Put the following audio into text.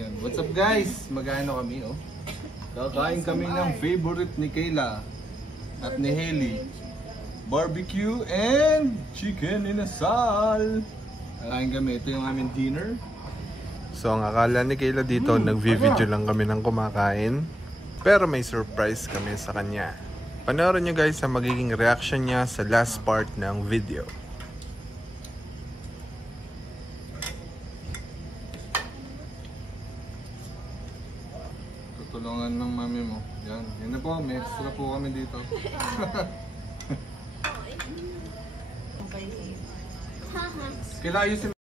Yan. What's up guys? Mag-ano kami oh. Kakain kami ng favorite ni Kayla at ni Hailey. Barbecue and chicken inasal. Kakain kami. Ito yung aming dinner. So ang akala ni Kayla dito, nagvi-video lang kami ng kumakain. Pero may surprise kami sa kanya. Panoorin nyo guys ang magiging reaction niya sa last part ng video. Tutulungan ng mami mo. Yan. Yan na po. May extra po kami dito. Kailangan ayusin